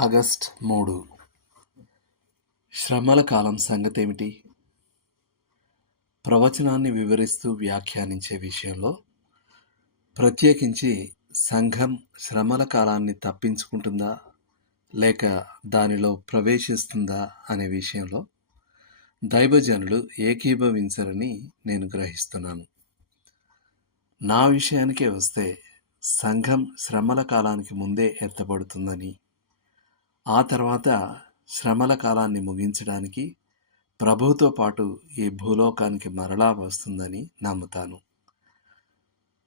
August మూడు. శ్రమల కాలం సంగతి ఏమిటి ప్రవచనాన్ని వివరిస్తూ వ్యాఖ్యానించే విషయంలో ప్రత్యేకించి సంఘం శ్రమల కాలాన్ని తప్పించుకుంటుందా లేక దానిలో ప్రవేశిస్తుందా అనే విషయంలో దైవజనులు ఏకీభవించరని నేను గ్రహిస్తున్నాను. నా విషయానికే వస్తే సంఘం శ్రమల కాలానికి ముందే ఎత్తబడుతుందని ఆ తర్వాత శ్రమల కాలాన్ని ముగించడానికి ప్రభుతో పాటు ఈ భూలోకానికి మరలా వస్తుందని నమ్ముతాను.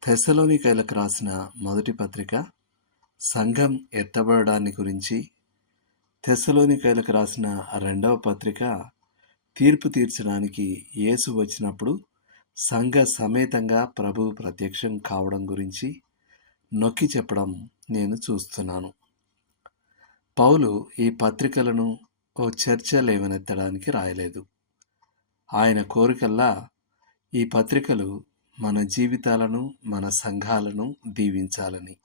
తెసలోనికైలకు రాసిన మొదటి పత్రిక సంఘం ఎత్తబడడాన్ని గురించి తెసలోనికైలకు రాసిన రెండవ పత్రిక తీర్పు తీర్చడానికి యేసు వచ్చినప్పుడు సంఘ సమేతంగా ప్రభు ప్రత్యక్షం కావడం గురించి నొక్కి చెప్పడం నేను చూస్తున్నాను. పౌలు ఈ పత్రికలను ఓ చర్చ లేవనెత్తడానికి రాయలేదు. ఆయన కోరికల్లా ఈ పత్రికలు మన జీవితాలను మన సంఘాలను దీవించాలని.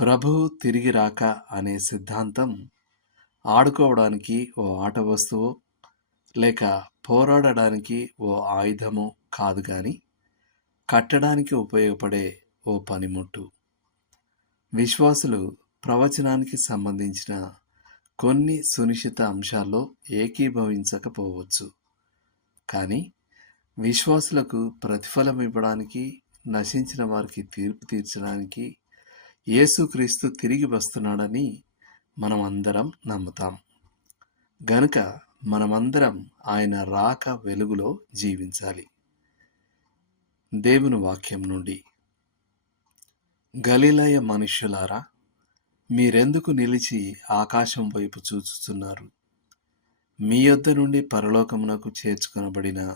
ప్రభు తిరిగి రాక అనే సిద్ధాంతం ఆడుకోవడానికి ఓ ఆట వస్తువు లేక పోరాడడానికి ఓ ఆయుధము కాదు కానీ కట్టడానికి ఉపయోగపడే ఓ పనిముట్టు. విశ్వాసులు ప్రవచనానికి సంబంధించిన కొన్ని సునిశ్చిత అంశాల్లో ఏకీభవించకపోవచ్చు. కానీ విశ్వాసులకు ప్రతిఫలం ఇవ్వడానికి నశించిన వారికి తీర్పు తీర్చడానికి యేసుక్రీస్తు తిరిగి వస్తున్నాడని మనం అందరం నమ్ముతాం. గనుక మనమందరం ఆయన రాక వెలుగులో జీవించాలి. దేవుని వాక్యం నుండి. గలిలయ మనుష్యులారా మీరెందుకు నిలిచి ఆకాశం వైపు చూచుతున్నారు? మీ యొద్ద నుండి పరలోకమునకు చేర్చుకొనబడిన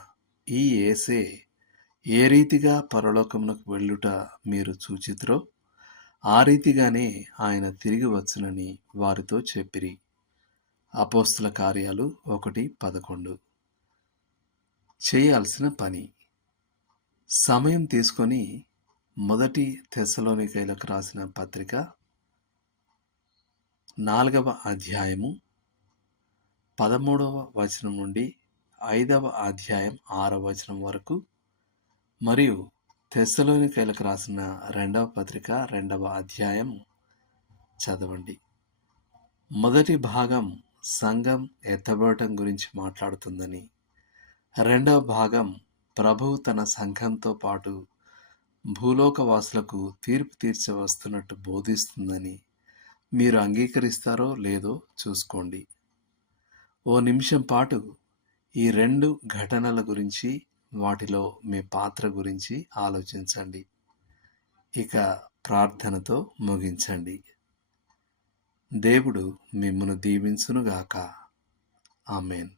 ఈ ఏసే ఏ రీతిగా పరలోకమునకు వెళ్ళుట మీరు చూచిత్రో ఆ రీతిగానే ఆయన తిరిగి వచ్చునని వారితో చెప్పిరి. అపోస్తుల కార్యాలు ఒకటి పదకొండు. చేయాల్సిన పని. సమయం తీసుకొని మొదటి తెశలోనికైలకు రాసిన పత్రిక నాలుగవ అధ్యాయము పదమూడవ వచనం నుండి ఐదవ అధ్యాయం ఆరవ వచనం వరకు. మరియు తెస్సలోనికైలకు రాసిన రెండవ పత్రిక రెండవ అధ్యాయం చదవండి. మొదటి భాగం సంఘం ఎత్తబడటం గురించి మాట్లాడుతుందని రెండవ భాగం ప్రభువు తన సంఘంతో పాటు భూలోకవాసులకు తీర్పు తీర్చవస్తున్నట్టు బోధిస్తుందని మీరు అంగీకరిస్తారో లేదో చూసుకోండి. ఓ నిమిషం పాటు ఈ రెండు ఘటనల గురించి వాటిలో మీ పాత్ర గురించి ఆలోచించండి. ఇక ప్రార్థనతో ముగించండి. దేవుడు మిమ్మను దీవించునుగాక. ఆమెన్.